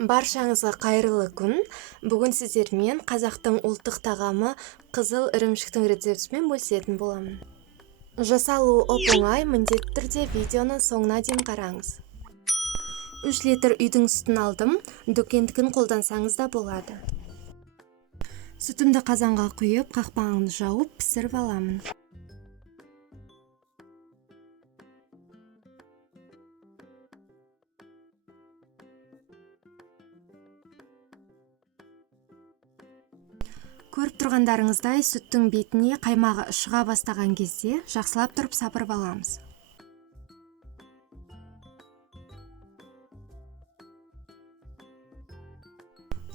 Баршаңызға қайырлы күн. Бүгін сіздермен қазақтың ұлттық тағамы қызыл ірімшіктің рецептімен бөлісетін боламын. Жасалуы оп-оңай, міндетті түрде видеоны соңына дейін қараңыз. 3 литр үйдің сүтін алдым, дүкендікін қолдансаңыз да болады. Сүтімді қазанға құйып, қақпағын жауып, пісіріп аламын. Көріп тұрғандарыңыздай, сүттің бетіне қаймағы шыға бастаған кезде жақсылап тұрып сапырып аламыз.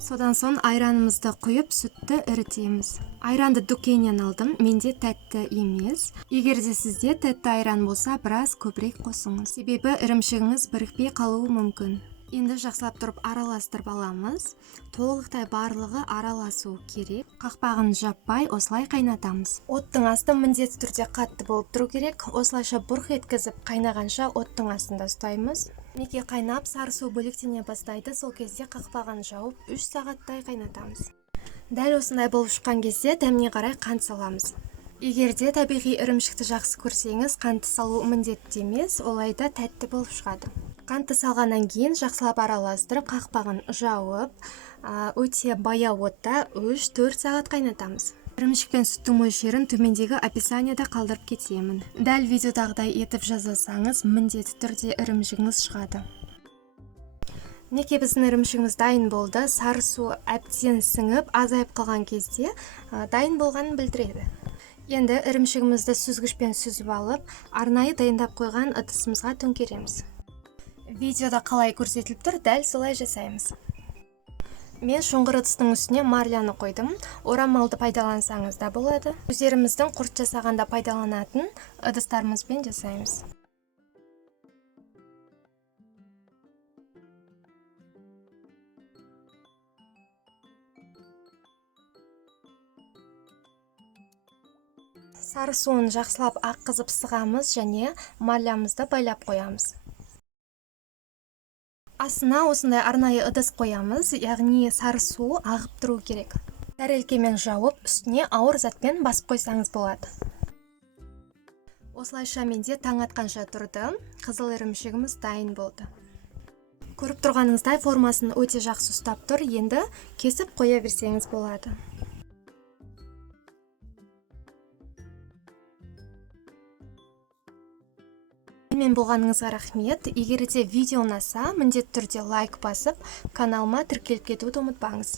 Содан соң айранымызды құйып, сүтті ірітеміз. Айранды дүкеннен алдым, менде тәтті емес. Егер де сізде тәтті айран болса, біраз көбірек қосыңыз. Себебі ірімшігіңіз бірікпей қалуы мүмкін. Енді жақсылап тұрып араластырып аламыз. Толықтай барлығы араласу керек. Қақпағын жаппай осылай қайнатамыз. Оттың асты міндетті түрде қатты болып тұру керек. Осылайша бұрқ еткізіп қайнағанша оттың астында ұстаймыз. Неке қайнап, сары су бөлектене бастайды. Сол кезде қақпағын жауып 3 сағаттай қайнатамыз. Дәл осындай болып шыққан кезде дәміне қарай қант саламыз. Егер де табиғи ірімшікті жақсы көрсеңіз, қантты салу міндетті емес, олайда тәтті болып шығады. Қантты салғаннан кейін жақсылап араластырып, қақпағын жауып, өте баяу отта 3-4 сағат қайнатамыз. Ірімшік пен сүттің мөлшерін төмендегі описанияда қалдырып кетемін. Дәл видеодағыдай етіп жазасаңыз, міндетті түрде ірімшігіңіз шығады. Неке біздің ірімшігіміз дайын болды. Сары су әбден сіңіп, азайып қалған кезде дайын болғанын білдіреді. Енді ірімшігімізді сүзгішпен сүзіп алып, арнайы дайындап қойған ыдысымызға төңкереміз. Видеода қалай көрсетіліп тұр, дәл солай жасаймыз. Мен шоңғыр ыдыстың үстіне марляны қойдым. Орамалды пайдалансаңыз да болады. Өздеріміздің құрт жасағанда пайдаланатын ыдыстарымызбен жасаймыз. Сары суын жақсылап аққызып сығамыз және марлямызды байлап қоямыз. Астына осындай арнайы ыдыс қоямыз, яғни сары су ағып тұру керек. Тәрелкемен жауып, үстіне ауыр затпен басып қойсаңыз болады. Осылайша менде таң атқанша тұрды. Қызыл ірімшігіміз дайын болды. Көріп тұрғаныңыздай формасын өте жақсы ұстап тұр. Енді кесіп қоя берсеңіз болады. Мен болғаныңызға рахмет. Егер де видео ұнаса, міндетті түрде лайк басып, каналыма тіркеліп кетуді ұмытпаңыз.